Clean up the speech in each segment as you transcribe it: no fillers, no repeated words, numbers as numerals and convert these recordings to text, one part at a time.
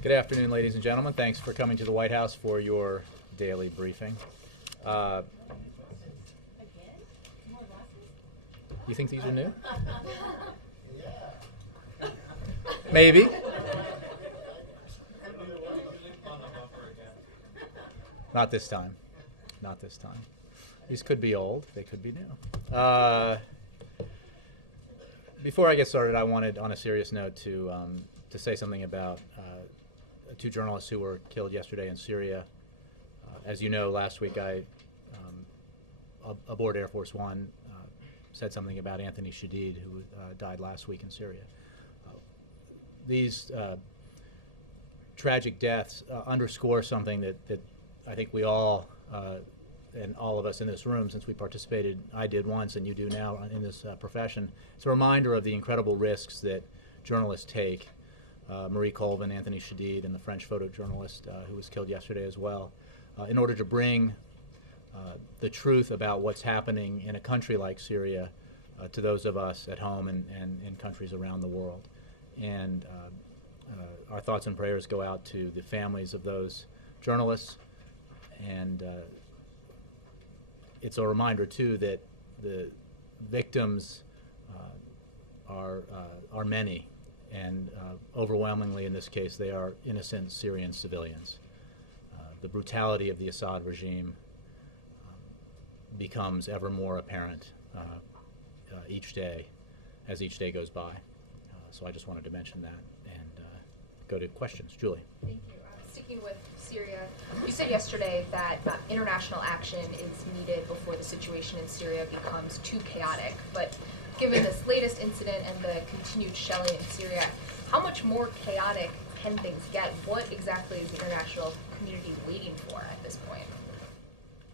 Good afternoon, ladies and gentlemen. Thanks for coming to the White House for your daily briefing. You think these are new? Maybe. Not this time. Not this time. These could be old. They could be new. Before I get started, I wanted, on a serious note, to say something about two journalists who were killed yesterday in Syria. As you know, last week I, aboard Air Force One, said something about Anthony Shadid, who died last week in Syria. These tragic deaths underscore something that I think we all, and all of us in this room, since we participated, I did once and you do now in this profession, it's a reminder of the incredible risks that journalists take. Marie Colvin, Anthony Shadid, and the French photojournalist who was killed yesterday as well, in order to bring the truth about what's happening in a country like Syria to those of us at home and in countries around the world. And our thoughts and prayers go out to the families of those journalists, and it's a reminder too that the victims are many, and overwhelmingly in this case they are innocent Syrian civilians. The brutality of the Assad regime becomes ever more apparent each day as each day goes by. So I just wanted to mention that and go to questions. Julie. Thank you. Sticking with Syria, you said yesterday that international action is needed before the situation in Syria becomes too chaotic. But given this latest incident and the continued shelling in Syria, how much more chaotic can things get? What exactly is the international community waiting for at this point?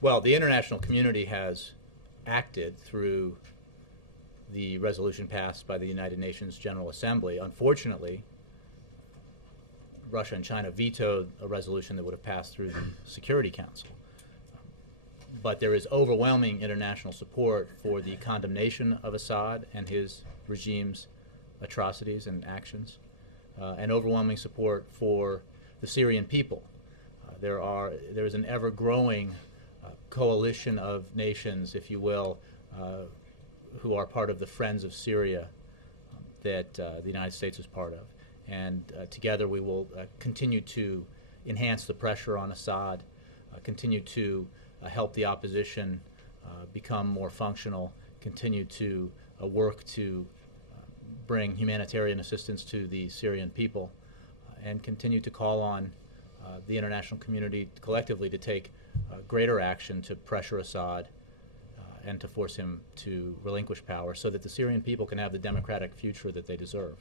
Well, the international community has acted through the resolution passed by the United Nations General Assembly. Unfortunately, Russia and China vetoed a resolution that would have passed through the Security Council. But there is overwhelming international support for the condemnation of Assad and his regime's atrocities and actions, and overwhelming support for the Syrian people. There is an ever-growing coalition of nations, if you will, who are part of the Friends of Syria that the United States is part of. And together we will continue to enhance the pressure on Assad, continue to help the opposition become more functional, continue to work to bring humanitarian assistance to the Syrian people, and continue to call on the international community collectively to take greater action to pressure Assad and to force him to relinquish power so that the Syrian people can have the democratic future that they deserve.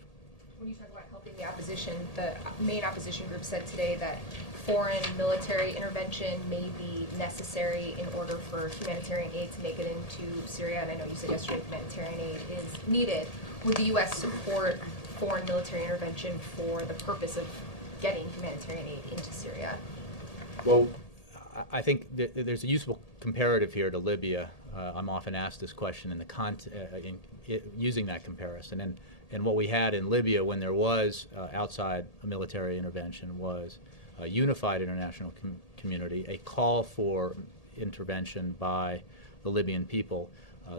When you talk about helping the opposition, the main opposition group said today that foreign military intervention may be necessary in order for humanitarian aid to make it into Syria, and I know you said yesterday humanitarian aid is needed. Would the U.S. support foreign military intervention for the purpose of getting humanitarian aid into Syria? Well, I think there's a useful comparative here to Libya. I'm often asked this question in using that comparison. And what we had in Libya when there was outside military intervention was a unified international community, a call for intervention by the Libyan people,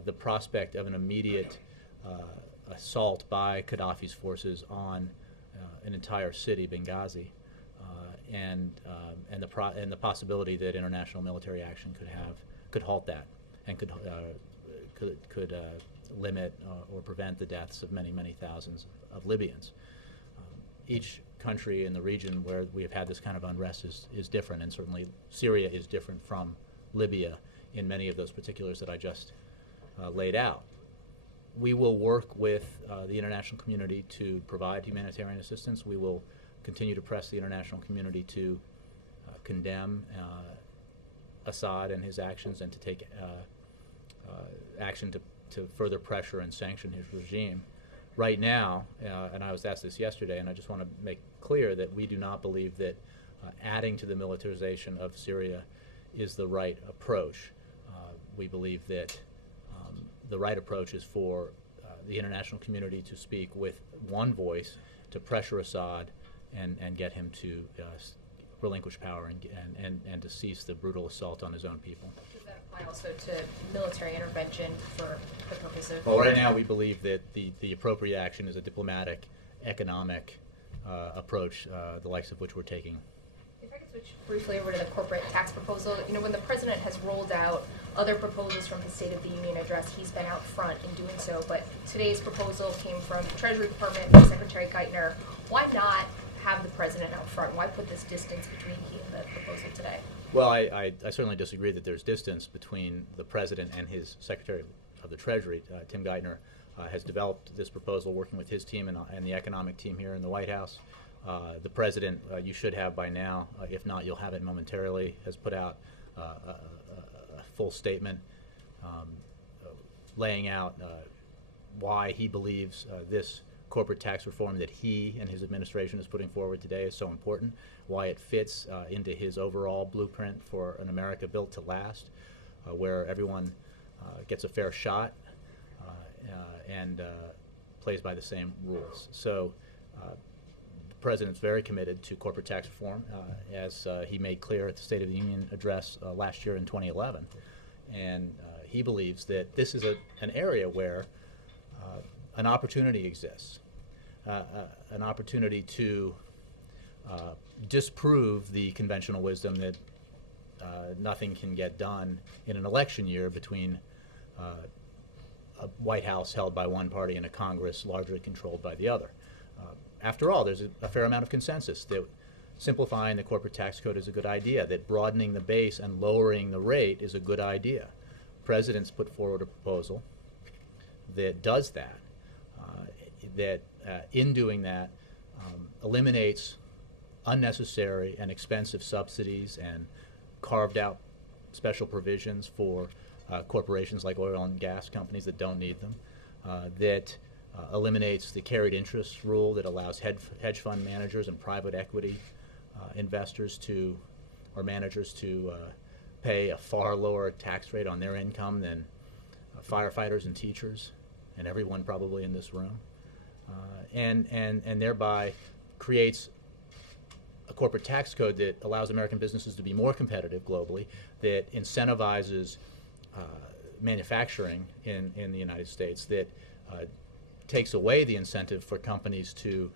the prospect of an immediate assault by Gaddafi's forces on an entire city, Benghazi, and the possibility that international military action could halt that and could limit or prevent the deaths of many, many thousands of Libyans. Each country in the region where we have had this kind of unrest is different, and certainly Syria is different from Libya in many of those particulars that I just laid out. We will work with the international community to provide humanitarian assistance. We will continue to press the international community to condemn Assad and his actions and to take action to further pressure and sanction his regime. Right now, and I was asked this yesterday, and I just want to make clear that we do not believe that adding to the militarization of Syria is the right approach. We believe that the right approach is for the international community to speak with one voice to pressure Assad and get him to relinquish power and to cease the brutal assault on his own people. Does that apply also to military intervention for the purpose of? Well, right now we believe that the appropriate action is a diplomatic, economic approach, the likes of which we're taking. If I could switch briefly over to the corporate tax proposal, when the president has rolled out other proposals from his State of the Union address, he's been out front in doing so, but today's proposal came from the Treasury Department and Secretary Geithner. Why not have the president out front? Why put this distance between he and the proposal today? Well, I certainly disagree that there's distance between the president and his Secretary of the Treasury. Tim Geithner has developed this proposal working with his team and the economic team here in the White House. The president, you should have by now, if not, you'll have it momentarily, has put out a full statement laying out why he believes this corporate tax reform that he and his administration is putting forward today is so important, why it fits into his overall blueprint for an America built to last, where everyone gets a fair shot and plays by the same rules. So the president's very committed to corporate tax reform, as he made clear at the State of the Union address last year in 2011. And he believes that this is an area where an opportunity exists, an opportunity to disprove the conventional wisdom that nothing can get done in an election year between a White House held by one party and a Congress largely controlled by the other. After all, there's a fair amount of consensus that simplifying the corporate tax code is a good idea, that broadening the base and lowering the rate is a good idea. President's put forward a proposal that does that, in doing that eliminates unnecessary and expensive subsidies and carved out special provisions for corporations like oil and gas companies that don't need them, that eliminates the carried interest rule that allows hedge fund managers and private equity investors or managers to pay a far lower tax rate on their income than firefighters and teachers and everyone probably in this room, and thereby creates a corporate tax code that allows American businesses to be more competitive globally, that incentivizes manufacturing in the United States, that takes away the incentive for companies to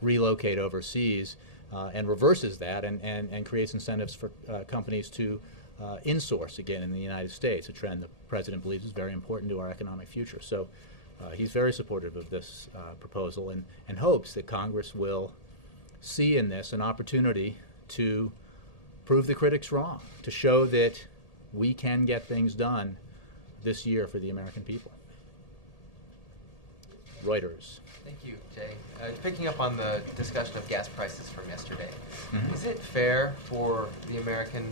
relocate overseas, and reverses that and creates incentives for companies to insource again in the United States, a trend the president believes is very important to our economic future. So he's very supportive of this proposal and hopes that Congress will see in this an opportunity to prove the critics wrong, to show that we can get things done this year for the American people. Reuters. Thank you, Jay. Picking up on the discussion of gas prices from yesterday, Mm-hmm. is it fair for the American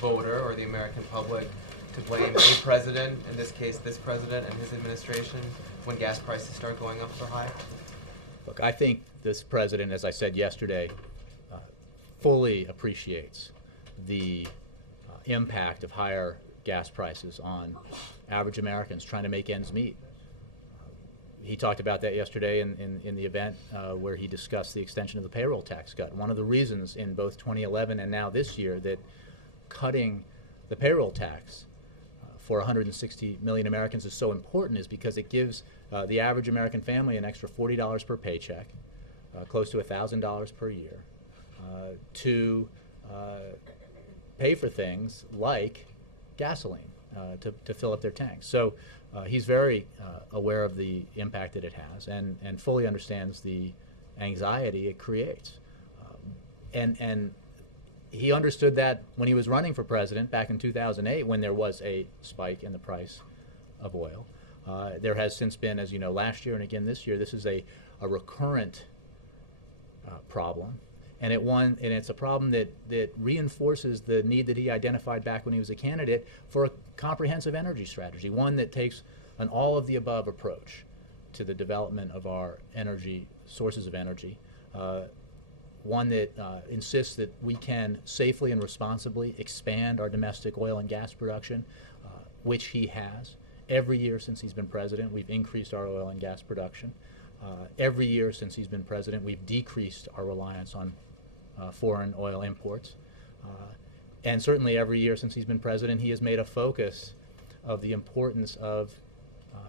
voter or the American public to blame a president, in this case this president and his administration, when gas prices start going up so high? Look, I think this president, as I said yesterday, fully appreciates the impact of higher gas prices on average Americans trying to make ends meet. He talked about that yesterday in the event where he discussed the extension of the payroll tax cut. One of the reasons in both 2011 and now this year that cutting the payroll tax for 160 million Americans is so important is because it gives the average American family an extra $40 per paycheck, close to $1,000 per year, to pay for things like gasoline to fill up their tanks. So he's very aware of the impact that it has and fully understands the anxiety it creates. And he understood that when he was running for president back in 2008 when there was a spike in the price of oil. There has since been, as you know, last year and again this year, this is a recurrent problem. And it's a problem that reinforces the need that he identified back when he was a candidate for a comprehensive energy strategy, one that takes an all-of-the-above approach to the development of our energy, sources of energy, one that insists that we can safely and responsibly expand our domestic oil and gas production, which he has. Every year since he's been president, we've increased our oil and gas production. Every year since he's been president, we've decreased our reliance on foreign oil imports. And certainly every year since he's been president, he has made a focus of the importance of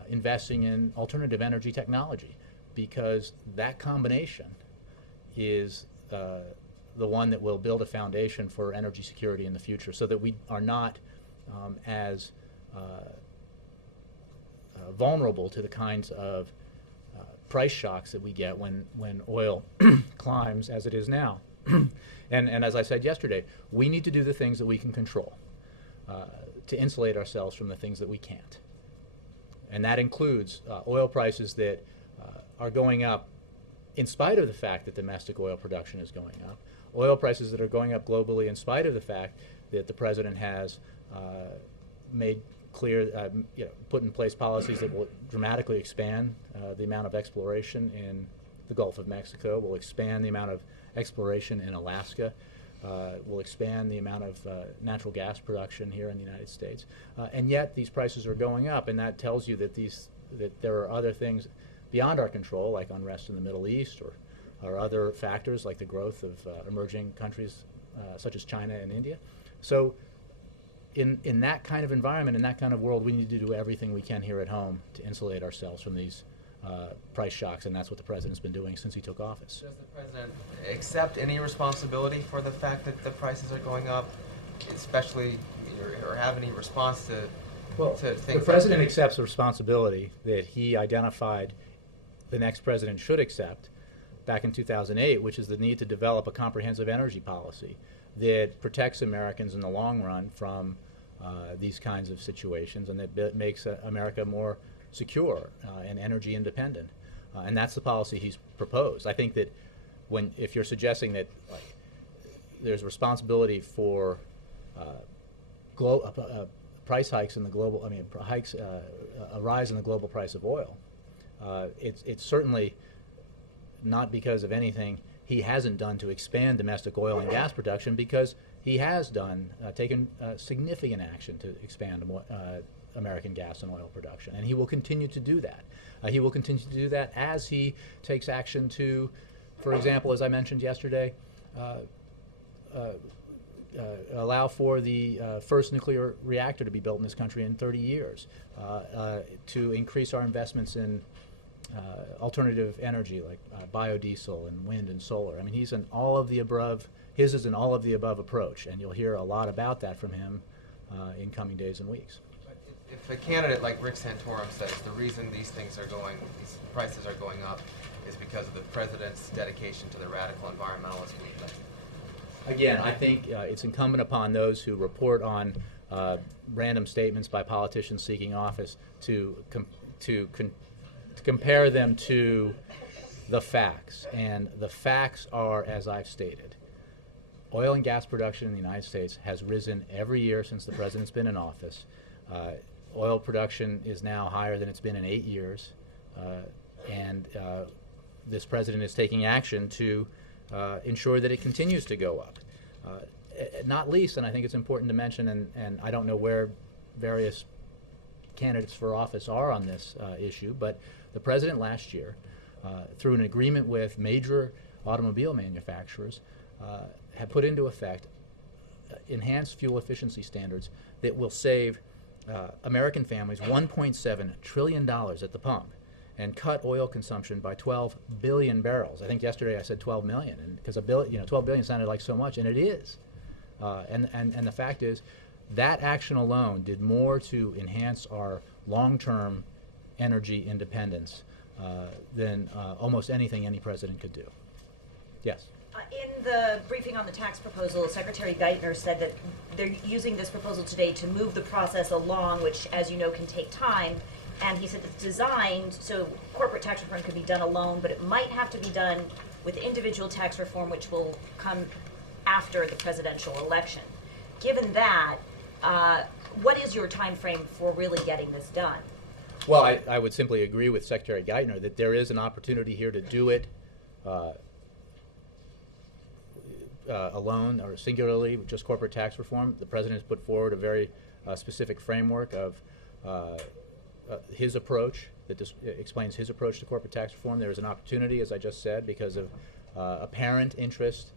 investing in alternative energy technology, because that combination is the one that will build a foundation for energy security in the future, so that we are not as vulnerable to the kinds of price shocks that we get when oil climbs as it is now. And as I said yesterday, we need to do the things that we can control to insulate ourselves from the things that we can't. And that includes oil prices that are going up in spite of the fact that domestic oil production is going up, oil prices that are going up globally in spite of the fact that the president has made clear, put in place policies that will dramatically expand the amount of exploration in the Gulf of Mexico, will expand the amount of exploration in Alaska, will expand the amount of natural gas production here in the United States. And yet these prices are going up, and that tells you that there are other things beyond our control, like unrest in the Middle East, or other factors like the growth of emerging countries such as China and India. So in that kind of environment, in that kind of world, we need to do everything we can here at home to insulate ourselves from these price shocks, and that's what the president's been doing since he took office. Does the president accept any responsibility for the fact that the prices are going up, especially, or have any response to things? The president accepts the responsibility that he identified the next president should accept back in 2008, which is the need to develop a comprehensive energy policy that protects Americans in the long run from these kinds of situations, and that makes America more secure and energy independent. And that's the policy he's proposed. I think that if you're suggesting that there's responsibility for price hikes in the global, a rise in the global price of oil, it's certainly not because of anything he hasn't done to expand domestic oil and gas production, because he has taken significant action to expand American gas and oil production, and he will continue to do that. He will continue to do that as he takes action to, for example, as I mentioned yesterday, allow for the first nuclear reactor to be built in this country in 30 years, to increase our investments in alternative energy like biodiesel and wind and solar. I mean, he's an all of the above. His is an all of the above approach, and you'll hear a lot about that from him in coming days and weeks. But if a candidate like Rick Santorum says the reason these prices are going up is because of the president's dedication to the radical environmentalist movement. Again, I think it's incumbent upon those who report on random statements by politicians seeking office to compare them to the facts. And the facts are, as I've stated, oil and gas production in the United States has risen every year since the president's been in office. Oil production is now higher than it's been in 8 years. And this president is taking action to ensure that it continues to go up. Not least, and I think it's important to mention, and I don't know where various candidates for office are on this issue, but the president last year, through an agreement with major automobile manufacturers, had put into effect enhanced fuel efficiency standards that will save American families $1.7 trillion at the pump and cut oil consumption by 12 billion barrels. I think yesterday I said 12 million, and because 12 billion sounded like so much, and it is. And the fact is, that action alone did more to enhance our long-term energy independence than almost anything any president could do. Yes? In the briefing on the tax proposal, Secretary Geithner said that they're using this proposal today to move the process along, which, as you know, can take time. And he said it's designed so corporate tax reform could be done alone, but it might have to be done with individual tax reform, which will come after the presidential election. Given that, what is your time frame for really getting this done? Well, I would simply agree with Secretary Geithner that there is an opportunity here to do it alone or singularly with just corporate tax reform. The president has put forward a very specific framework of his approach, explains his approach to corporate tax reform. There is an opportunity, as I just said, because of apparent interest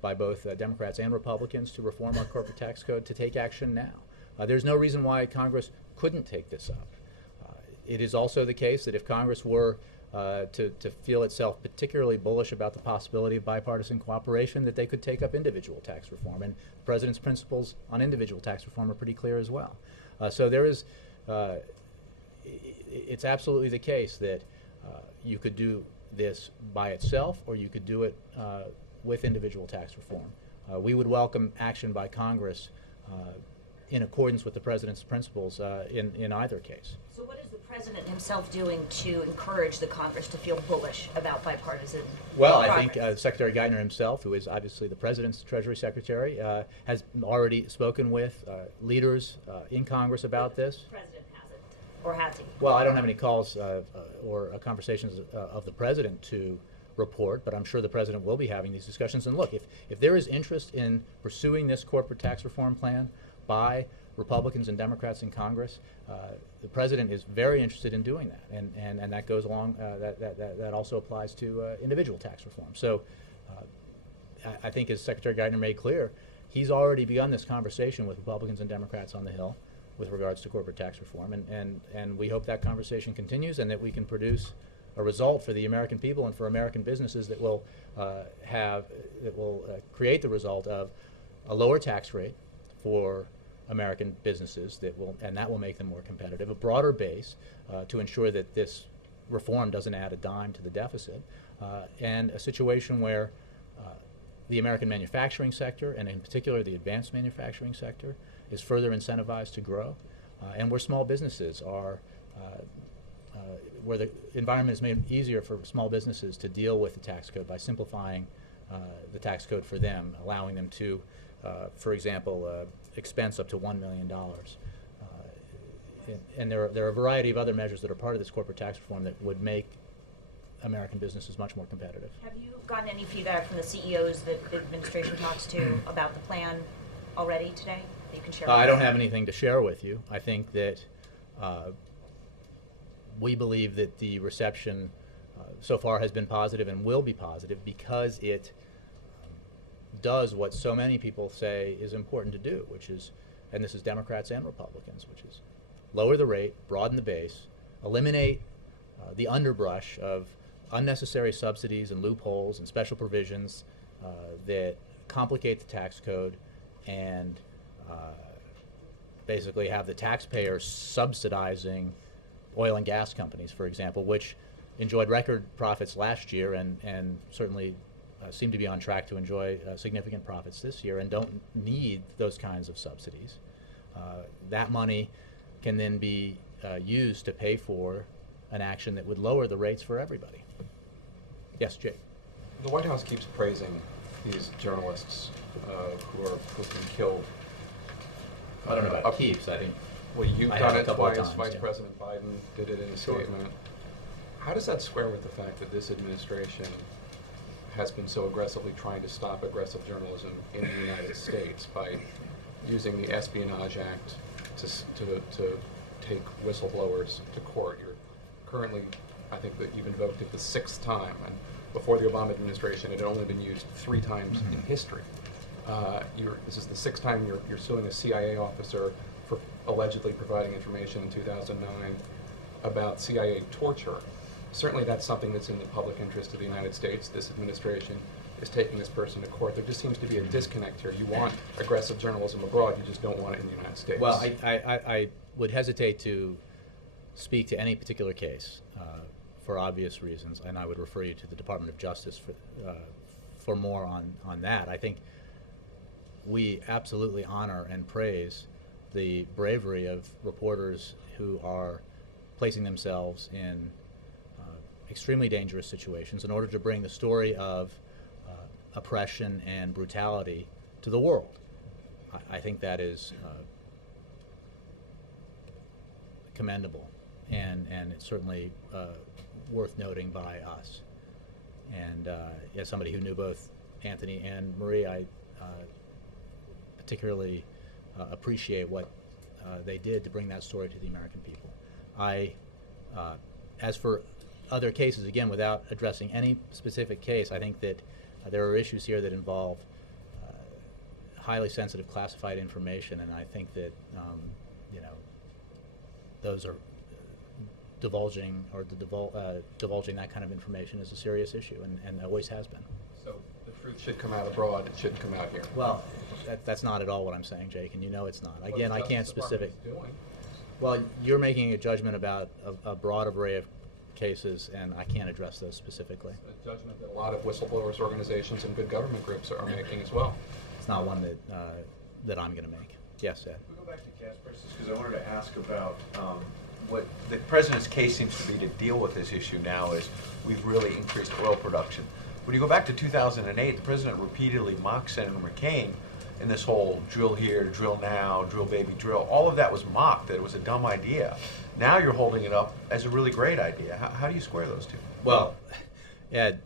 by both Democrats and Republicans to reform our corporate tax code, to take action now. There's no reason why Congress couldn't take this up. It is also the case that if Congress were to feel itself particularly bullish about the possibility of bipartisan cooperation, that they could take up individual tax reform. And the President's principles on individual tax reform are pretty clear as well. So there is, it's absolutely the case that you could do this by itself, or you could do it with individual tax reform. We would welcome action by Congress in accordance with the President's principles in either case. So what is the President himself doing to encourage the Congress to feel bullish about bipartisan Well, I progress? think Secretary Geithner himself, who is obviously the President's Treasury Secretary, has already spoken with leaders in Congress about this. The President hasn't, or has he? Well, I don't have any calls or conversations of the President to report, but I'm sure the President will be having these discussions. And look, if there is interest in pursuing this corporate tax reform plan by Republicans and Democrats in Congress, the President is very interested in doing that, and that goes along. That also applies to individual tax reform. So, I think, as Secretary Geithner made clear, he's already begun this conversation with Republicans and Democrats on the Hill with regards to corporate tax reform, and we hope that conversation continues and that we can produce a result for the American people and for American businesses that will create the result of a lower tax rate for American businesses that will make them more competitive, a broader base to ensure that this reform doesn't add a dime to the deficit, and a situation where the American manufacturing sector, and in particular the advanced manufacturing sector, is further incentivized to grow, and where small businesses are where the environment is made easier for small businesses to deal with the tax code by simplifying the tax code for them, allowing them to, for example, expense up to $1 million. And there are a variety of other measures that are part of this corporate tax reform that would make American businesses much more competitive. Have you gotten any feedback from the CEOs that the administration talks to about the plan already today that you can share with I us? don't have anything to share with you. I think that we believe that the reception so far has been positive and will be positive because it does what so many people say is important to do, which is, and this is Democrats and Republicans, which is lower the rate, broaden the base, eliminate the underbrush of unnecessary subsidies and loopholes and special provisions that complicate the tax code and basically have the taxpayers subsidizing oil and gas companies, for example, which enjoyed record profits last year and certainly seem to be on track to enjoy significant profits this year and don't need those kinds of subsidies. That money can then be used to pay for an action that would lower the rates for everybody. Yes, Jay. The White House keeps praising these journalists who've been killed. I don't know about keeps. I think Well, you've I done have a it couple of twice. times, Vice yeah. President Biden did it in a Sure. statement. How does that square with the fact that this administration has been so aggressively trying to stop aggressive journalism in the United States by using the Espionage Act to take whistleblowers to court? You're currently, I think that you've invoked it the 6th time, and before the Obama administration, it had only been used 3 times in history. This is the 6th time you're suing a CIA officer for allegedly providing information in 2009 about CIA torture. Certainly that's something that's in the public interest of the United States. This administration is taking this person to court. There just seems to be a disconnect here. You want aggressive journalism abroad, you just don't want it in the United States. Well, I would hesitate to speak to any particular case for obvious reasons, and I would refer you to the Department of Justice for more on that. I think we absolutely honor and praise the bravery of reporters who are placing themselves in extremely dangerous situations in order to bring the story of oppression and brutality to the world. I think that is commendable, and it's certainly worth noting by us. And as somebody who knew both Anthony and Marie, I particularly appreciate what they did to bring that story to the American people. I As for other cases, again, without addressing any specific case, I think that there are issues here that involve highly sensitive classified information, and I think that those are divulging divulging that kind of information is a serious issue, and always has been. So the truth should come out abroad, it shouldn't come out here. Well, that's not at all what I'm saying, Jake, and you know it's not. Again, I can't specific. Doing. Well, you're making a judgment about a broad array of cases, and I can't address those specifically. A judgment that a lot of whistleblowers organizations and good government groups are making as well. It's not one that I'm going to make. Yes, Ed. Can we go back to gas prices? Because I wanted to ask about what the president's case seems to be to deal with this issue now is we've really increased oil production. When you go back to 2008, the president repeatedly mocked Senator McCain in this whole drill here, drill now, drill baby drill. All of that was mocked, that it was a dumb idea. Now you're holding it up as a really great idea. How do you square those two? Well, Ed,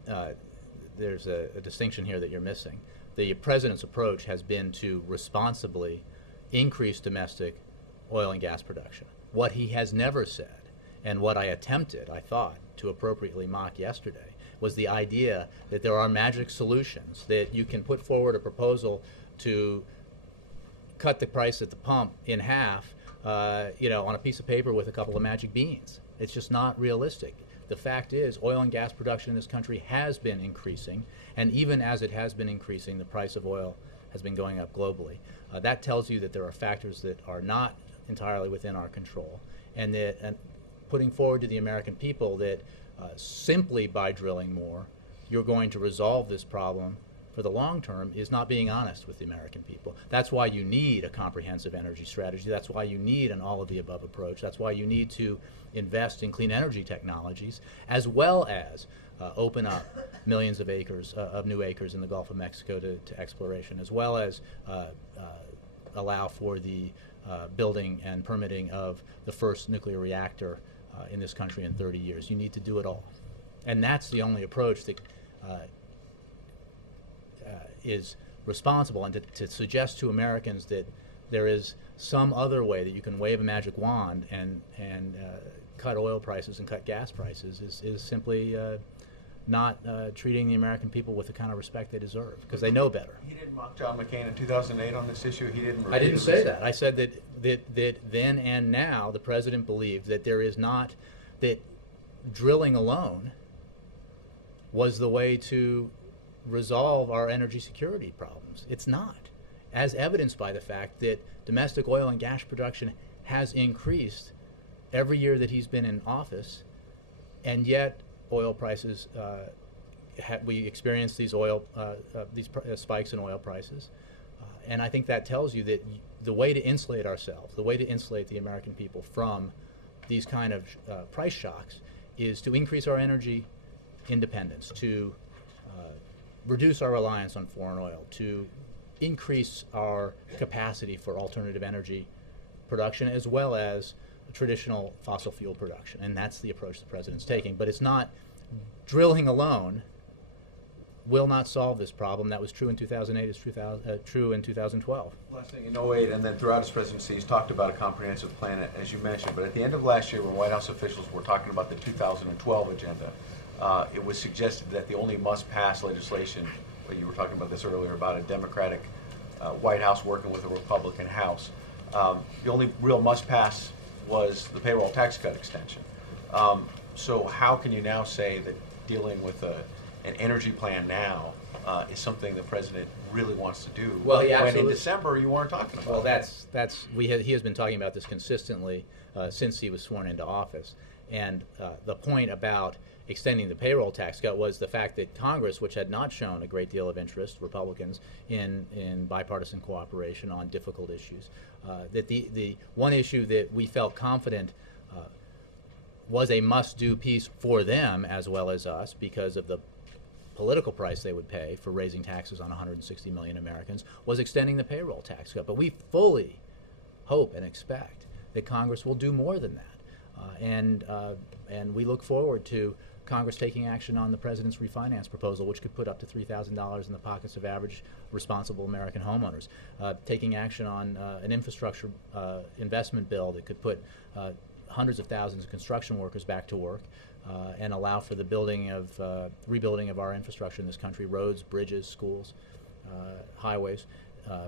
there's a distinction here that you're missing. The president's approach has been to responsibly increase domestic oil and gas production. What he has never said, and what I attempted, I thought, to appropriately mock yesterday, was the idea that there are magic solutions, that you can put forward a proposal to cut the price at the pump in half, on a piece of paper with a couple of magic beans. It's just not realistic. The fact is, oil and gas production in this country has been increasing, and even as it has been increasing, the price of oil has been going up globally. That tells you that there are factors that are not entirely within our control, and that putting forward to the American people that simply by drilling more, you're going to resolve this problem for the long term is not being honest with the American people. That's why you need a comprehensive energy strategy. That's why you need an all-of-the-above approach. That's why you need to invest in clean energy technologies, as well as open up millions of acres, of new acres in the Gulf of Mexico to exploration, as well as allow for the building and permitting of the first nuclear reactor in this country in 30 years. You need to do it all. And that's the only approach that is responsible, and to suggest to Americans that there is some other way that you can wave a magic wand and cut oil prices and cut gas prices is simply not treating the American people with the kind of respect they deserve, because they know better. He didn't mock John McCain in 2008 on this issue. He didn't. I didn't say that. I said that then and now the president believes that there is not, that drilling alone was the way to resolve our energy security problems. It's not, as evidenced by the fact that domestic oil and gas production has increased every year that he's been in office, and yet oil prices, we experienced these spikes in oil prices. And I think that tells you that the way to insulate ourselves, the way to insulate the American people from these kind of price shocks is to increase our energy independence, to reduce our reliance on foreign oil, to increase our capacity for alternative energy production, as well as traditional fossil fuel production. And that's the approach the president's taking. But it's not, drilling alone will not solve this problem. That was true in 2008, it's true in 2012. Last thing, in 2008 and then throughout his presidency, he's talked about a comprehensive plan, as you mentioned. But at the end of last year, when White House officials were talking about the 2012 agenda, it was suggested that the only must-pass legislation, well, you were talking about this earlier, about a Democratic White House working with a Republican House, the only real must-pass was the payroll tax cut extension. So how can you now say that dealing with an energy plan now is something the president really wants to do, well, when in December you weren't talking about it? He has been talking about this consistently since he was sworn into office. And the point about extending the payroll tax cut was the fact that Congress, which had not shown a great deal of interest, Republicans, in bipartisan cooperation on difficult issues, that the one issue that we felt confident was a must-do piece for them as well as us, because of the political price they would pay for raising taxes on 160 million Americans, was extending the payroll tax cut. But we fully hope and expect that Congress will do more than that. And we look forward to Congress taking action on the president's refinance proposal, which could put up to $3,000 in the pockets of average, responsible American homeowners. Taking action on an infrastructure investment bill that could put hundreds of thousands of construction workers back to work, and allow for the rebuilding of our infrastructure in this country: roads, bridges, schools, highways,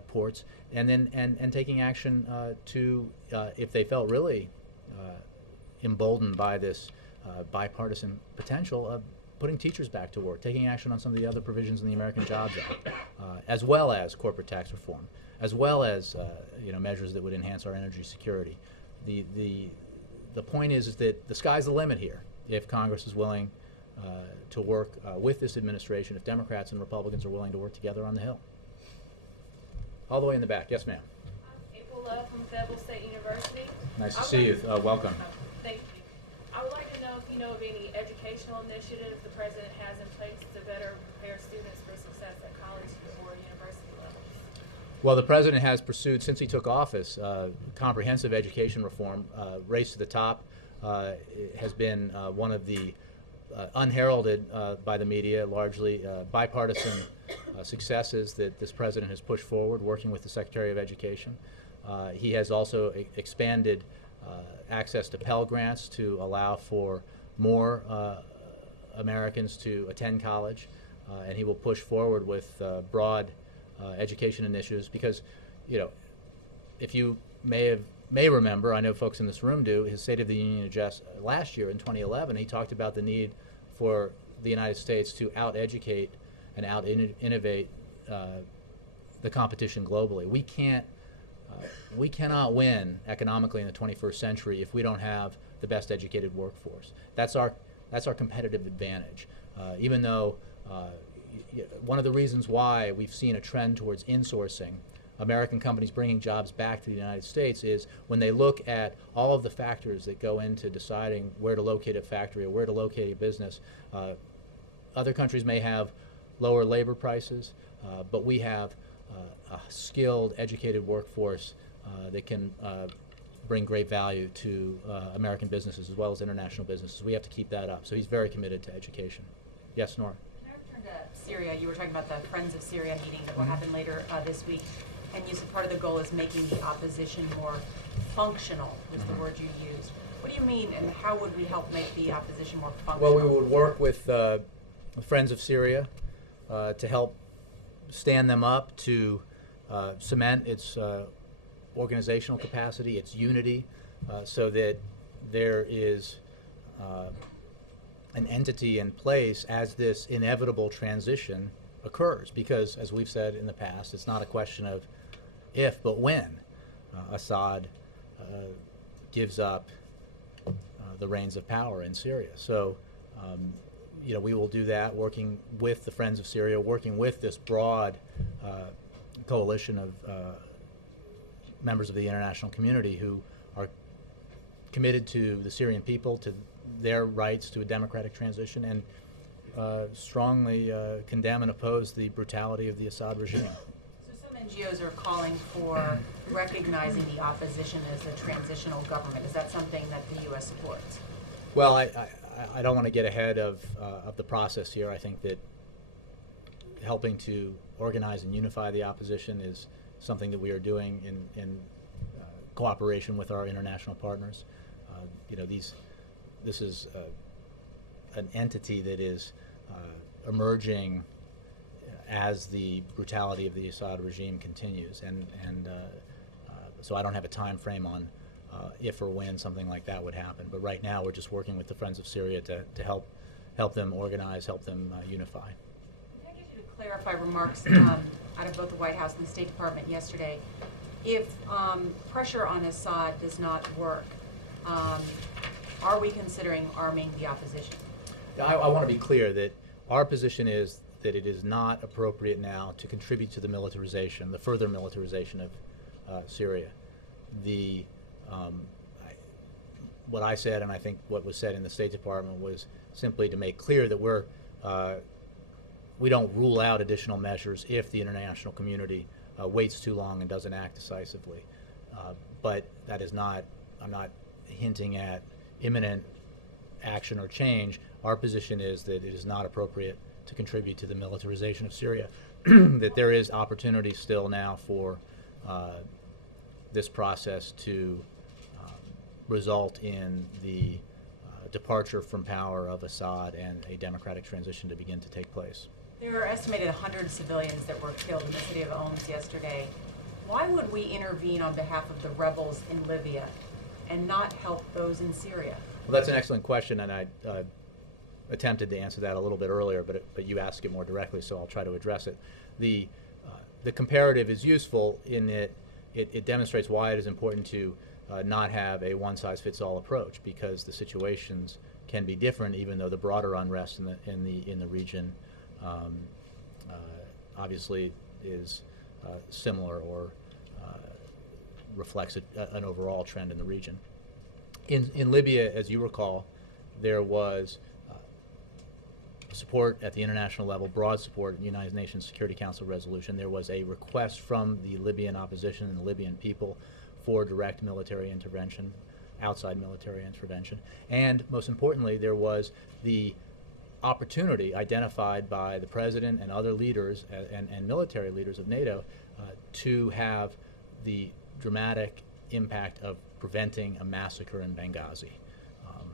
ports, and then and taking action to, if they felt really emboldened by this bipartisan potential of putting teachers back to work, taking action on some of the other provisions in the American Jobs Act, as well as corporate tax reform, as well as measures that would enhance our energy security. The point is that the sky's the limit here. If Congress is willing to work with this administration, if Democrats and Republicans are willing to work together on the Hill. All the way in the back. Yes, ma'am. April Love from Fayetteville State University. Nice to see you. Welcome. Thank you. I would like to know if you know of any educational initiatives the president has in place to better prepare students for success at college or university levels. Well, the president has pursued, since he took office, comprehensive education reform. Race to the Top has been one of the unheralded by the media, largely bipartisan successes that this president has pushed forward, working with the Secretary of Education. He has also expanded access to Pell Grants to allow for more Americans to attend college, and he will push forward with broad education initiatives because, if you may remember, I know folks in this room do, his State of the Union address last year in 2011, he talked about the need for the United States to out-educate and out-innovate the competition globally. We cannot win economically in the 21st century if we don't have the best educated workforce. That's our competitive advantage. Even though one of the reasons why we've seen a trend towards insourcing, American companies bringing jobs back to the United States, is when they look at all of the factors that go into deciding where to locate a factory or where to locate a business. Other countries may have lower labor prices, but we have a skilled, educated workforce that can bring great value to American businesses as well as international businesses. We have to keep that up. So he's very committed to education. Yes, Nora? Can I return to Syria? You were talking about the Friends of Syria meeting that will happen later this week. And you said part of the goal is making the opposition more functional, was the word you used. What do you mean, and how would we help make the opposition more functional? Well, we would work with Friends of Syria to help stand them up, to cement its organizational capacity, its unity, so that there is an entity in place as this inevitable transition occurs. Because, as we've said in the past, it's not a question of if, but when Assad gives up the reins of power in Syria. So, we will do that, working with the Friends of Syria, working with this broad coalition of members of the international community who are committed to the Syrian people, to their rights to a democratic transition, and strongly condemn and oppose the brutality of the Assad regime. So some NGOs are calling for recognizing the opposition as a transitional government. Is that something that the U.S. supports? Well, I don't want to get ahead of the process here. I think that helping to organize and unify the opposition is something that we are doing in cooperation with our international partners. This is an entity that is emerging as the brutality of the Assad regime continues, and so I don't have a time frame on if or when something like that would happen. But right now, we're just working with the Friends of Syria to help them organize, help them unify. Can I get you to clarify remarks out of both the White House and the State Department yesterday? If pressure on Assad does not work, are we considering arming the opposition? I want to be clear that our position is that it is not appropriate now to contribute to the further militarization of Syria. What I said, and I think what was said in the State Department, was simply to make clear that we don't rule out additional measures if the international community waits too long and doesn't act decisively. But that is not, I'm not hinting at imminent action or change. Our position is that it is not appropriate to contribute to the militarization of Syria, that there is opportunity still now for this process to result in the departure from power of Assad and a democratic transition to begin to take place. There are estimated 100 civilians that were killed in the city of Homs yesterday. Why would we intervene on behalf of the rebels in Libya and not help those in Syria? Well, that's an excellent question, and I attempted to answer that a little bit earlier, but you asked it more directly, so I'll try to address it. The comparative is useful in that it demonstrates why it is important to not have a one-size-fits-all approach, because the situations can be different, even though the broader unrest in the region obviously is similar or reflects an overall trend in the region. In Libya, as you recall, there was support at the international level, broad support in the United Nations Security Council resolution. There was a request from the Libyan opposition and the Libyan people for direct military intervention, outside military intervention. And most importantly, there was the opportunity identified by the president and other leaders and military leaders of NATO to have the dramatic impact of preventing a massacre in Benghazi.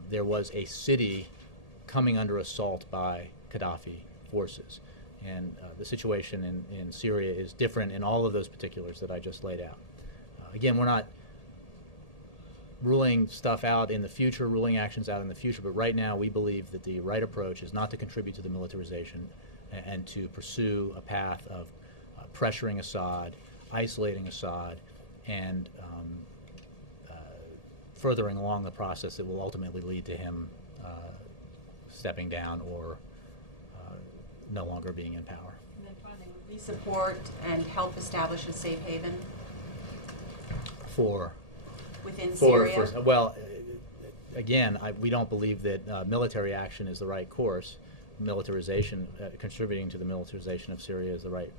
There was a city coming under assault by Gaddafi forces. And the situation in Syria is different in all of those particulars that I just laid out. Again, we're not ruling stuff out in the future, ruling actions out in the future, but right now we believe that the right approach is not to contribute to the militarization and to pursue a path of pressuring Assad, isolating Assad, and furthering along the process that will ultimately lead to him stepping down or no longer being in power. And then finally, would we support and help establish a safe haven within Syria? Well, again, we don't believe that military action is the right course. Militarization, contributing to the militarization of Syria is the right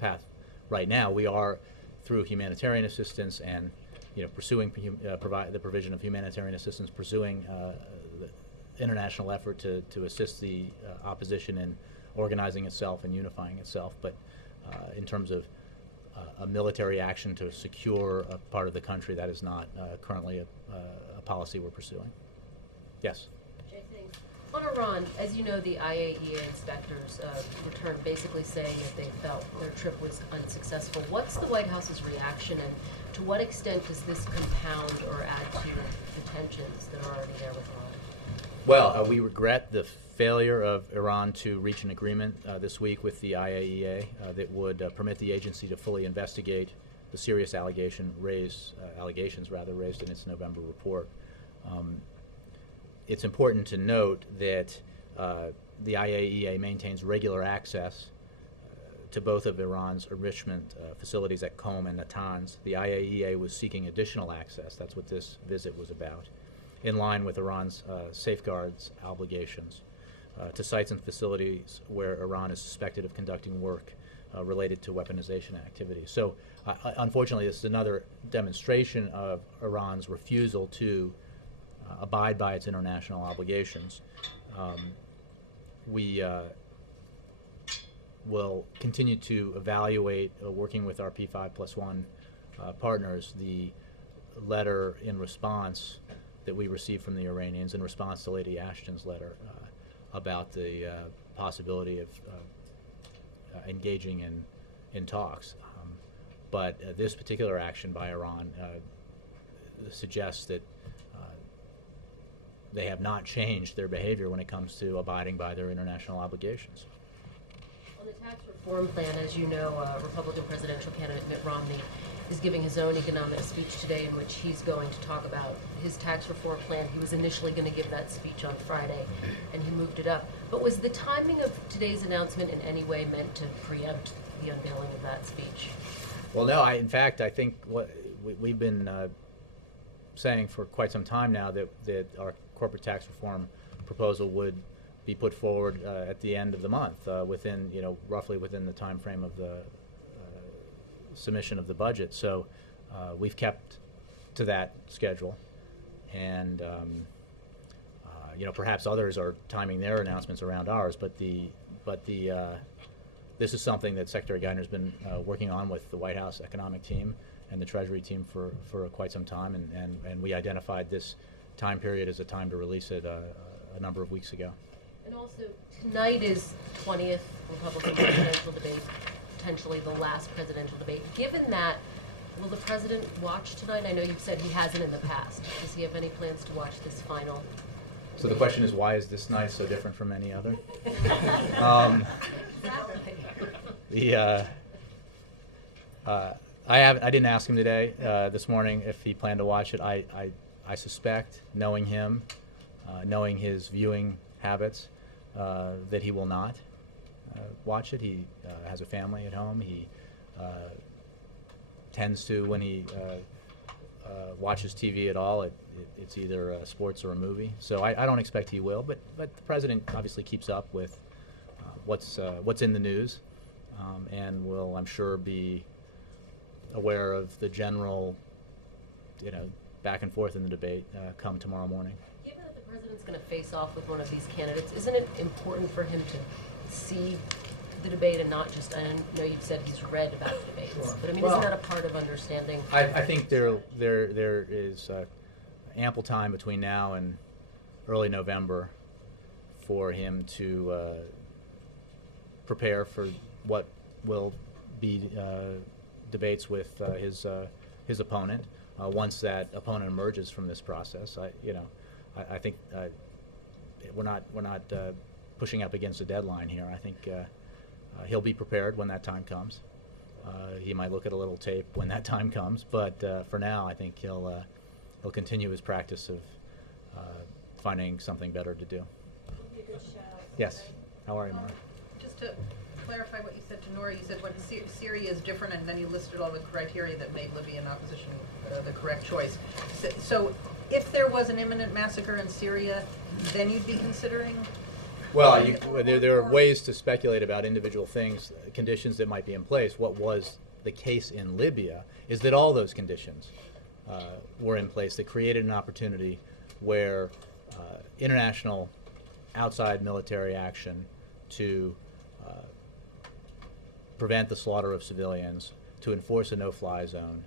path. Right now, we are, through humanitarian assistance and pursuing the provision of humanitarian assistance, pursuing the international effort to assist the opposition in organizing itself and unifying itself. But in terms of a military action to secure a part of the country, that is not currently a policy we're pursuing. Yes? Jay, thanks. On Iran, as you know, the IAEA inspectors returned basically saying that they felt their trip was unsuccessful. What's the White House's reaction, and to what extent does this compound or add to the tensions that are already there with Iran? Well, we regret the failure of Iran to reach an agreement this week with the IAEA that would permit the agency to fully investigate the serious allegations raised in its November report. It's important to note that the IAEA maintains regular access to both of Iran's enrichment facilities at Qom and Natanz. The IAEA was seeking additional access. That's what this visit was about, in line with Iran's safeguards obligations to sites and facilities where Iran is suspected of conducting work related to weaponization activities. So unfortunately, this is another demonstration of Iran's refusal to abide by its international obligations. We will continue to evaluate, working with our P5+1 partners, the letter in response that we received from the Iranians in response to Lady Ashton's letter about the possibility of engaging in talks. But this particular action by Iran suggests that they have not changed their behavior when it comes to abiding by their international obligations. On the tax reform plan, as you know, Republican presidential candidate Mitt Romney is giving his own economic speech today in which he's going to talk about his tax reform plan. He was initially going to give that speech on Friday, and he moved it up. But was the timing of today's announcement in any way meant to preempt the unveiling of that speech? Well, no. In fact, I think what we've been saying for quite some time now that our corporate tax reform proposal would be put forward at the end of the month, within roughly within the time frame of the submission of the budget. So we've kept to that schedule, and perhaps others are timing their announcements around ours. But this is something that Secretary Geithner's been working on with the White House economic team, the Treasury team for quite some time, and we identified this time period as a time to release it a number of weeks ago. And also, tonight is 20th Republican presidential debate, potentially the last presidential debate. Given that, will the president watch tonight? I know you've said he hasn't in the past. Does he have any plans to watch this final? So the question is, why is this night so different from any other? I didn't ask him today, this morning, if he planned to watch it. I suspect, knowing him, knowing his viewing habits, that he will not watch it. He has a family at home. He tends to, when he watches TV at all, it's either sports or a movie. So I don't expect he will, but the president obviously keeps up with what's in the news, and will, I'm sure, be aware of the general, back and forth in the debate come tomorrow morning. Given that the president's going to face off with one of these candidates, isn't it important for him to see the debate and not just, I know you've said he's read about the debates, Sure. but I mean, Well, isn't that a part of understanding? I think there is ample time between now and early November for him to prepare for what will be debates with his opponent. Once that opponent emerges from this process, I think we're not pushing up against a deadline here. I think he'll be prepared when that time comes. He might look at a little tape when that time comes, but for now, I think he'll continue his practice of finding something better to do. Yes. How are you, Mara? Just to clarify what you said to Nora, you said when Syria is different, and then you listed all the criteria that made Libyan opposition the correct choice. So if there was an imminent massacre in Syria, then you'd be considering? Well, there are ways to speculate about individual things, conditions that might be in place. What was the case in Libya is that all those conditions were in place that created an opportunity where international outside military action to prevent the slaughter of civilians, to enforce a no-fly zone,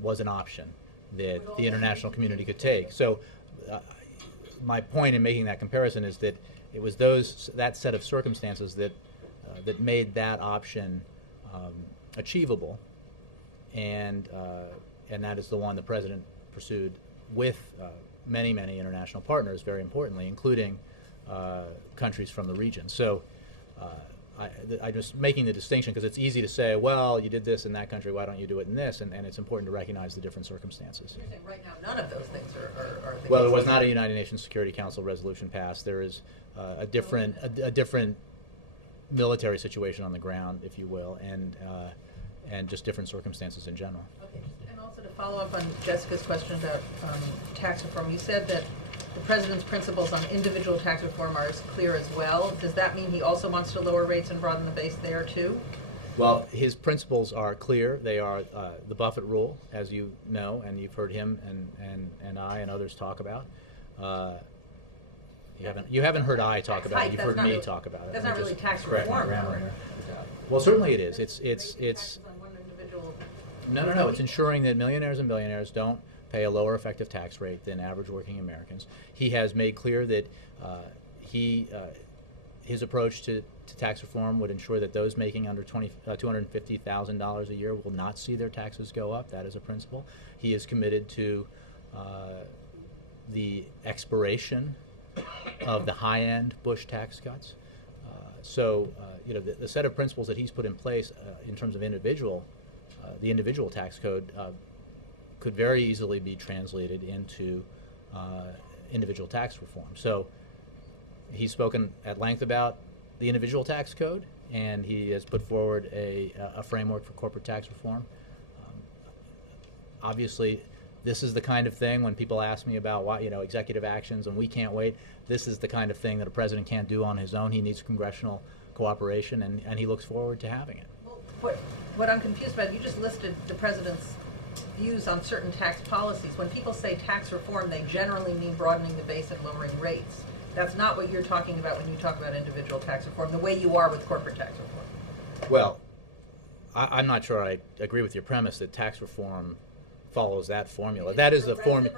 was an option that the international community could take. So my point in making that comparison is that it was that set of circumstances that made that option achievable, and that is the one the president pursued with many international partners, very importantly, including countries from the region. So I'm just making the distinction because it's easy to say, well, you did this in that country, why don't you do it in this? And it's important to recognize the different circumstances. You're saying right now none of those things are the Well, there case. was not a United Nations Security Council resolution passed. There is a different military situation on the ground, if you will, and just different circumstances in general. Okay, and also to follow up on Jessica's question about tax reform, you said that the president's principles on individual tax reform are as clear as well. Does that mean he also wants to lower rates and broaden the base there too? Well, his principles are clear. They are the Buffett rule, as you know, and you've heard him and I and others talk about. You haven't heard I talk Tax about hike, it. You've that's heard not me really- talk about it. That's Let not me really just tax correct my reform, grammar though. here. Well, certainly it is. It's Taxes on one individual. No. It's ensuring that millionaires and billionaires don't pay a lower effective tax rate than average working Americans. He has made clear that his approach to tax reform would ensure that those making under $250,000 a year will not see their taxes go up. That is a principle. He is committed to the expiration of the high-end Bush tax cuts. So the set of principles that he's put in place in terms of the individual tax code could very easily be translated into individual tax reform. So he's spoken at length about the individual tax code, and he has put forward a framework for corporate tax reform. Obviously, this is the kind of thing when people ask me about why, executive actions and we can't wait, this is the kind of thing that a president can't do on his own. He needs congressional cooperation, and he looks forward to having it. Well, what I'm confused about, you just listed the president's views on certain tax policies. When people say tax reform, they generally mean broadening the base and lowering rates. That's not what you're talking about when you talk about individual tax reform, the way you are with corporate tax reform. Well, I'm not sure I agree with your premise that tax reform follows that formula. That is the formula.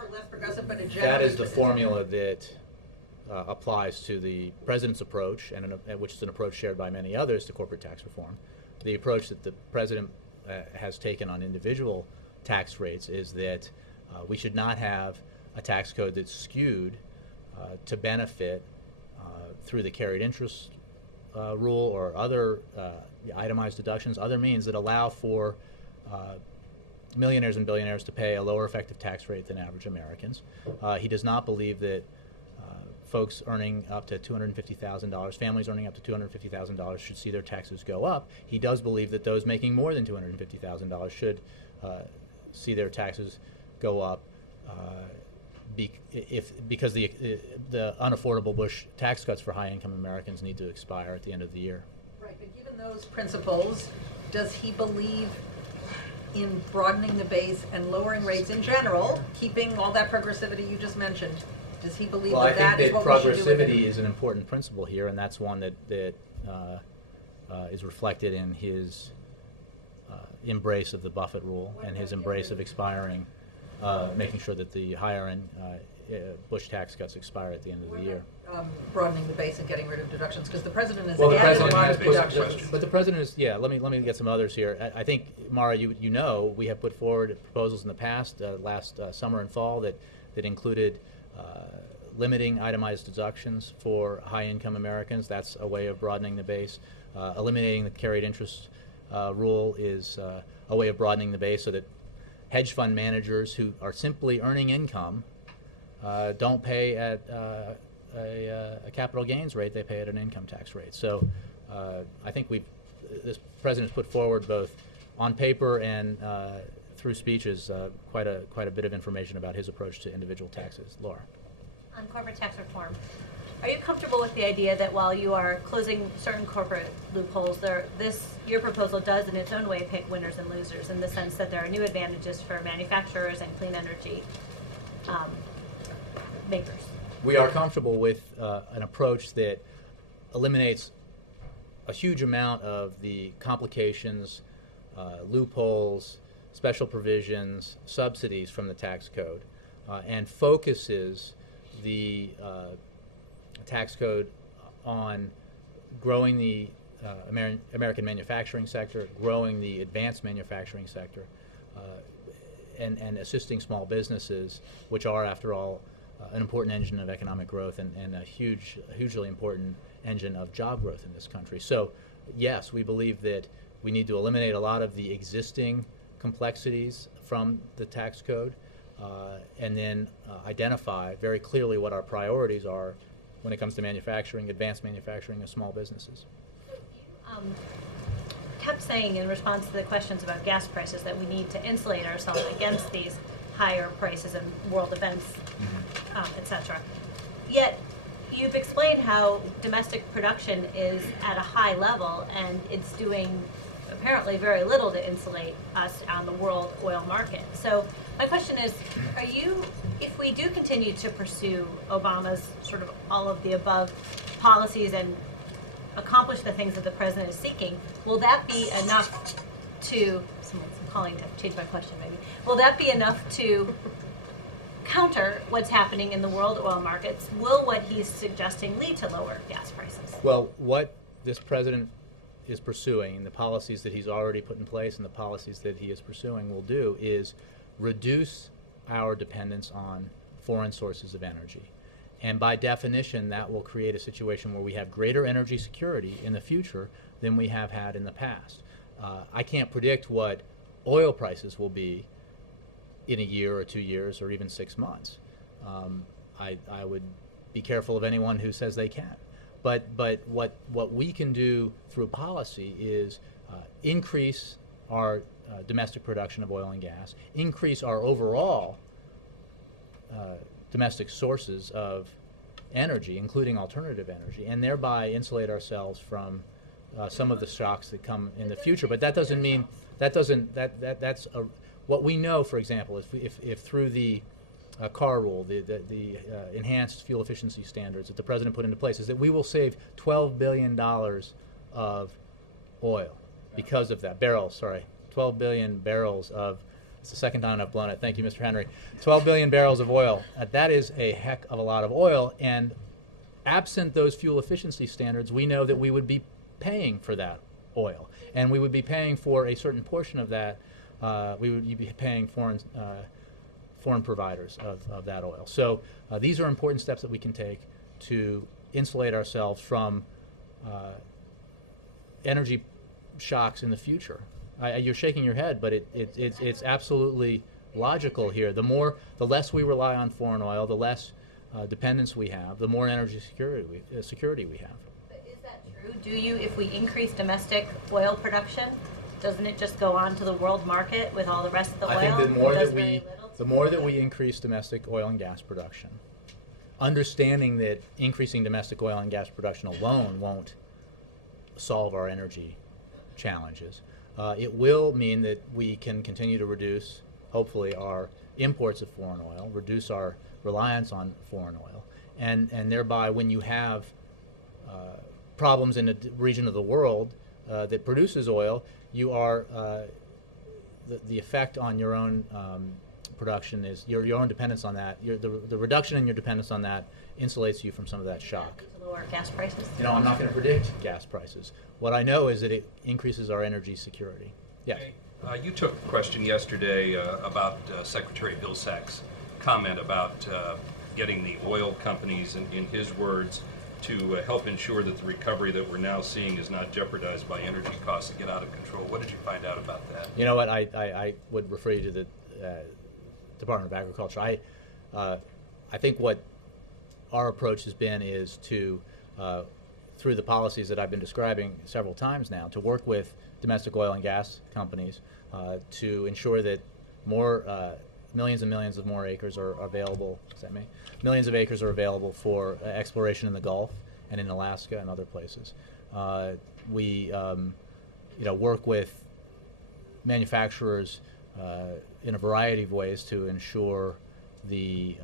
That is the formula that applies to the president's approach, and which is an approach shared by many others to corporate tax reform. The approach that the president has taken on individual tax rates is that we should not have a tax code that's skewed to benefit through the carried interest rule or other itemized deductions, other means that allow for millionaires and billionaires to pay a lower effective tax rate than average Americans. He does not believe that folks earning up to $250,000, families earning up to $250,000 should see their taxes go up. He does believe that those making more than $250,000 should see their taxes go up because the unaffordable Bush tax cuts for high-income Americans need to expire at the end of the year. Right, but given those principles, does he believe in broadening the base and lowering rates in general, keeping all that progressivity you just mentioned? Does he believe Well, that that is what we should do with it? progressivity is an important principle here, and that's one that is reflected in his embrace of the Buffett rule and his embrace of expiring, making sure that the higher-end Bush tax cuts expire at the end of the year. Broadening the base and getting rid of deductions, because the president has Well, the added a president lot has of put, deductions. but the president is, yeah, let me get some others here. I think, Mara, you know, we have put forward proposals in the past, last summer and fall, that included limiting itemized deductions for high-income Americans. That's a way of broadening the base. Eliminating the carried interest rule is a way of broadening the base so that hedge fund managers who are simply earning income don't pay at a capital gains rate, they pay at an income tax rate. So I think this president's put forward both on paper and through speeches quite a bit of information about his approach to individual taxes. Laura. On corporate tax reform, are you comfortable with the idea that while you are closing certain corporate loopholes, your proposal does in its own way pick winners and losers, in the sense that there are new advantages for manufacturers and clean energy makers? We are comfortable with an approach that eliminates a huge amount of the complications, loopholes, special provisions, subsidies from the tax code, and focuses the tax code on growing the American manufacturing sector, growing the advanced manufacturing sector, and assisting small businesses, which are, after all, an important engine of economic growth and a hugely important engine of job growth in this country. So, yes, we believe that we need to eliminate a lot of the existing complexities from the tax code, and then identify very clearly what our priorities are when it comes to manufacturing, advanced manufacturing, and small businesses. You kept saying in response to the questions about gas prices that we need to insulate ourselves against these higher prices and world events, etc. Yet you've explained how domestic production is at a high level and it's doing apparently very little to insulate us on the world oil market. So my question is, if we do continue to pursue Obama's sort of all of the above policies and accomplish the things that the president is seeking, will that be enough to, someone's calling to change my question maybe, will that be enough to counter what's happening in the world oil markets? Will what he's suggesting lead to lower gas prices? Well, what this president is pursuing, and the policies that he's already put in place and the policies that he is pursuing will do, is reduce our dependence on foreign sources of energy. And by definition, that will create a situation where we have greater energy security in the future than we have had in the past. I can't predict what oil prices will be in a year or 2 years or even 6 months. I would be careful of anyone who says they can. But what we can do through policy is increase our domestic production of oil and gas, increase our overall domestic sources of energy, including alternative energy, and thereby insulate ourselves from some of the shocks that come in the future. But that doesn't mean that's what we know. For example, if through the car rule, the enhanced fuel efficiency standards that the president put into place, is that we will save $12 billion of oil because of that. Barrels, sorry. 12 billion barrels of, it's the second time I've blown it. Thank you, Mr. Henry. 12 billion barrels of oil. That is a heck of a lot of oil, and absent those fuel efficiency standards, we know that we would be paying for that oil, and we would be paying for a certain portion of that. We would be paying foreign providers of that oil. So these are important steps that we can take to insulate ourselves from energy shocks in the future. You're shaking your head, but it's absolutely logical here. The less we rely on foreign oil, the less dependence we have, the more energy security we have. But is that true? Do you, if we increase domestic oil production, doesn't it just go on to the world market with all the rest of the oil? I think It does very little the to more that we increase domestic oil and gas production, understanding that increasing domestic oil and gas production alone won't solve our energy challenges, it will mean that we can continue to reduce, hopefully, our imports of foreign oil, reduce our reliance on foreign oil, and thereby, when you have problems in a region of the world that produces oil, you are the effect on your own production is your own dependence on that. The reduction in your dependence on that insulates you from some of that shock. to lower gas prices? You know, I'm not going to predict gas prices. What I know is that it increases our energy security. Yes. Okay. You took a question yesterday about Secretary Vilsack's comment about getting the oil companies, in his words, to help ensure that the recovery that we're now seeing is not jeopardized by energy costs that get out of control. What did you find out about that? You know what? I would refer you to the Department of Agriculture. I think what our approach has been is to, through the policies that I've been describing several times now, to work with domestic oil and gas companies to ensure that more millions and millions of more acres are available. Does that mean millions of acres are available for exploration in the Gulf and in Alaska and other places? We work with manufacturers in a variety of ways to ensure the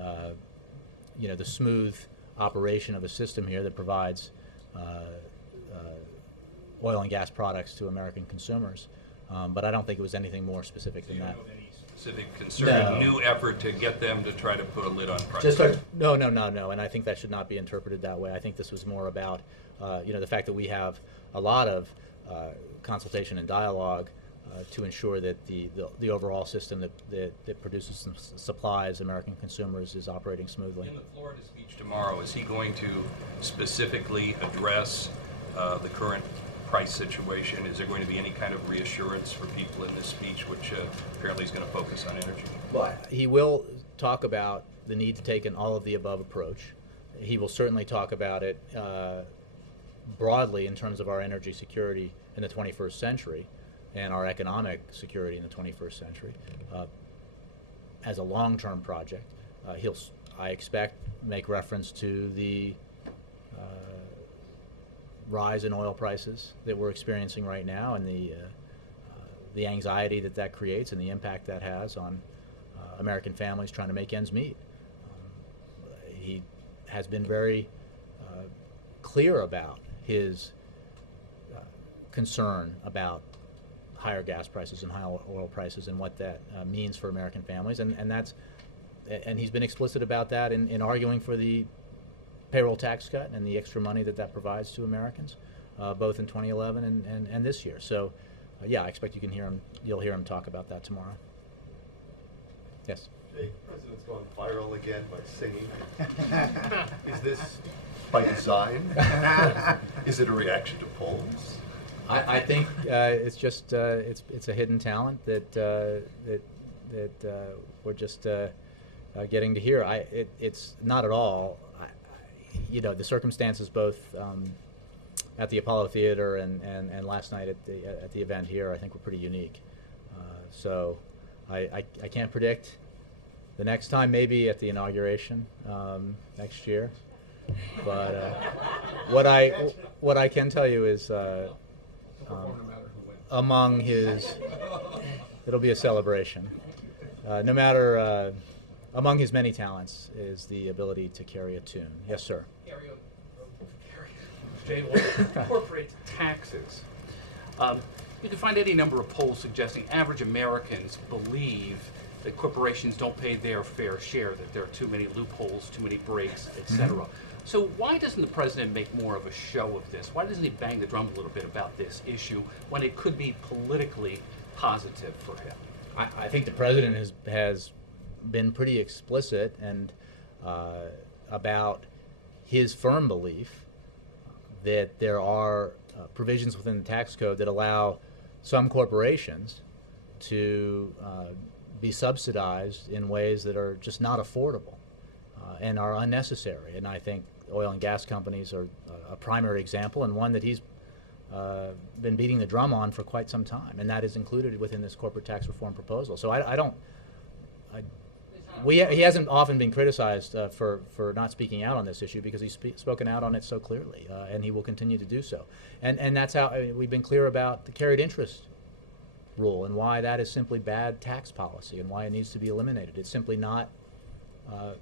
smooth operation of a system here that provides oil and gas products to American consumers. But I don't think it was anything more specific than that. Any specific concerted new effort to get them to try to put a lid on prices? No, and I think that should not be interpreted that way. I think this was more about the fact that we have a lot of consultation and dialogue to ensure that the overall system that produces and supplies American consumers is operating smoothly. In the Florida speech tomorrow, is he going to specifically address the current price situation? Is there going to be any kind of reassurance for people in this speech, which apparently is going to focus on energy? Well, he will talk about the need to take an all-of-the-above approach. He will certainly talk about it broadly in terms of our energy security in the 21st century and our economic security in the 21st century as a long-term project. He'll, I expect, make reference to the rise in oil prices that we're experiencing right now and the anxiety that creates and the impact that has on American families trying to make ends meet. He has been very clear about his concern about higher gas prices and higher oil prices and what that means for American families, and he's been explicit about that in arguing for the payroll tax cut and the extra money that provides to Americans, both in 2011 and this year. So, I expect you'll hear him talk about that tomorrow. Yes. The president's gone viral again by singing. Is this by design? Is it a reaction to polls? I think it's just it's a hidden talent that we're just getting to hear. It's not at all. The circumstances both at the Apollo Theater and last night at the event here, I think were pretty unique. So I can't predict. The next time, maybe at the inauguration next year. But what I can tell you is among his, it'll be a celebration. No matter among his many talents is the ability to carry a tune. Yes, sir. Jay, incorporates taxes. You can find any number of polls suggesting average Americans believe that corporations don't pay their fair share, that there are too many loopholes, too many breaks, etc. So why doesn't the president make more of a show of this? Why doesn't he bang the drum a little bit about this issue when it could be politically positive for him? I think the president has been pretty explicit and about his firm belief that there are provisions within the tax code that allow some corporations to be subsidized in ways that are just not affordable and are unnecessary. And I think oil and gas companies are a primary example, and one that he's been beating the drum on for quite some time, and that is included within this corporate tax reform proposal. So he hasn't often been criticized for not speaking out on this issue because he's spoken out on it so clearly, and he will continue to do so. And that's how we've been clear about the carried interest rule and why that is simply bad tax policy and why it needs to be eliminated. It's simply not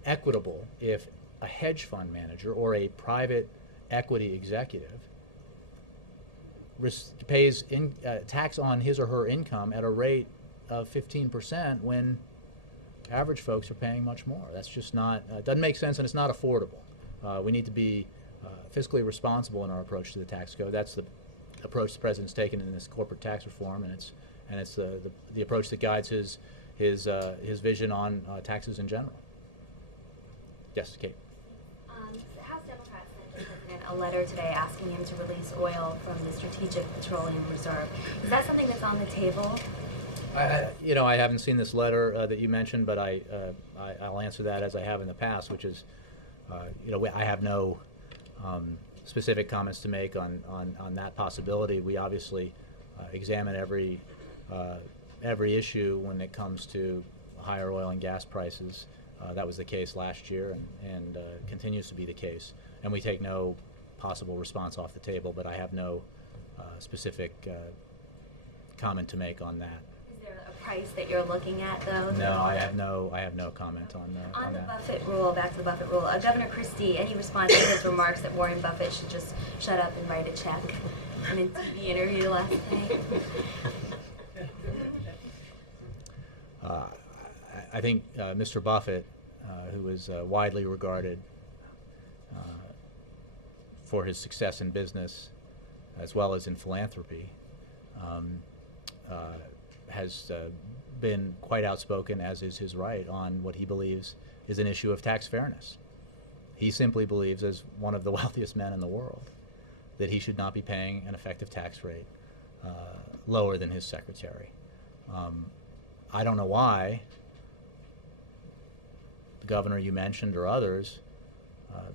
equitable if a hedge fund manager or a private equity executive pays tax on his or her income at a rate of 15% when average folks are paying much more. That's just not, doesn't make sense, and it's not affordable. We need to be fiscally responsible in our approach to the tax code. That's the approach the president's taken in this corporate tax reform, and it's the approach that guides his vision on taxes in general. Yes, Kate. The House Democrats sent the president a letter today asking him to release oil from the Strategic Petroleum Reserve. Is that something that's on the table? I haven't seen this letter that you mentioned, but I'll answer that as I have in the past, which is, I have no specific comments to make on that possibility. We obviously examine every issue when it comes to higher oil and gas prices. That was the case last year and continues to be the case. And we take no possible response off the table, but I have no specific comment to make on that. Is there a price that you're looking at, though? No, I have no comment on that. On the Buffett rule, back to the Buffett rule, Governor Christie, any response to his remarks that Warren Buffett should just shut up and write a check in a TV interview last night? I think Mr. Buffett, who is widely regarded for his success in business as well as in philanthropy, has been quite outspoken, as is his right, on what he believes is an issue of tax fairness. He simply believes, as one of the wealthiest men in the world, that he should not be paying an effective tax rate lower than his secretary. I don't know why the governor you mentioned or others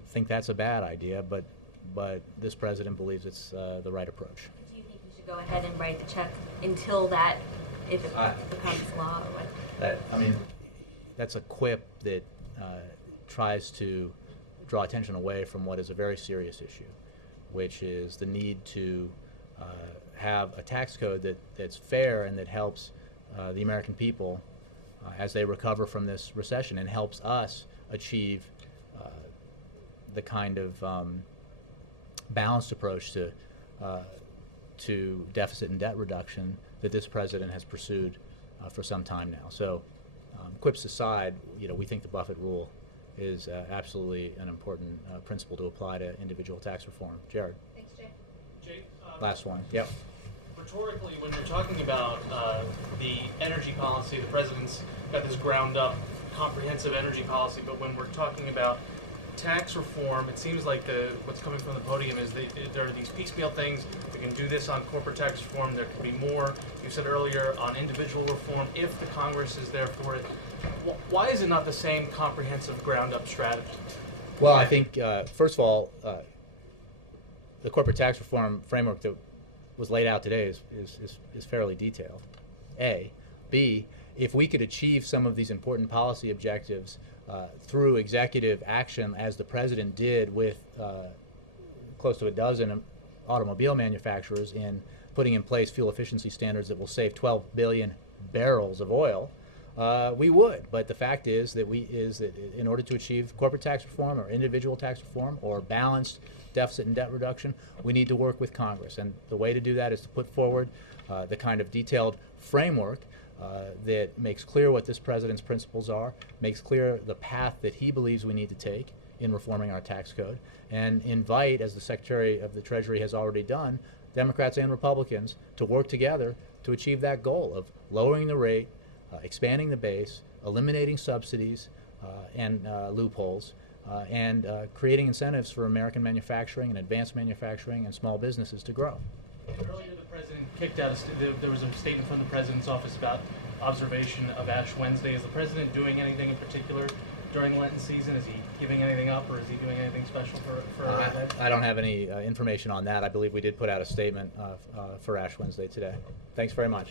think that's a bad idea, but this president believes it's the right approach. Do you think you should go ahead and write the check until that, if it becomes law or what? That's a quip that tries to draw attention away from what is a very serious issue, which is the need to have a tax code that's fair and that helps the American people as they recover from this recession and helps us achieve the kind of balanced approach to deficit and debt reduction that this president has pursued for some time now. So, quips aside, we think the Buffett rule is absolutely an important principle to apply to individual tax reform. Jared. Thanks, Jay. Jay, Last one. Yep. rhetorically, when you're talking about the energy policy, the president's got this ground-up, comprehensive energy policy, but when we're talking about tax reform, it seems like what's coming from the podium is there are these piecemeal things. We can do this on corporate tax reform. There could be more. You said earlier on individual reform if the Congress is there for it. Why is it not the same comprehensive ground-up strategy? Well, I think, first of all, the corporate tax reform framework that was laid out today is fairly detailed, A. B, if we could achieve some of these important policy objectives through executive action, as the president did with close to a dozen automobile manufacturers in putting in place fuel efficiency standards that will save 12 billion barrels of oil, we would. But the fact is that in order to achieve corporate tax reform or individual tax reform or balanced deficit and debt reduction, we need to work with Congress. And the way to do that is to put forward the kind of detailed framework that makes clear what this president's principles are, makes clear the path that he believes we need to take in reforming our tax code, and invite, as the Secretary of the Treasury has already done, Democrats and Republicans to work together to achieve that goal of lowering the rate, expanding the base, eliminating subsidies and loopholes, and creating incentives for American manufacturing and advanced manufacturing and small businesses to grow. Earlier, the president kicked out there was a statement from the president's office about observation of Ash Wednesday. Is the president doing anything in particular during the Lenten season? Is he giving anything up, or is he doing anything special for that? I don't have any information on that. I believe we did put out a statement for Ash Wednesday today. Thanks very much.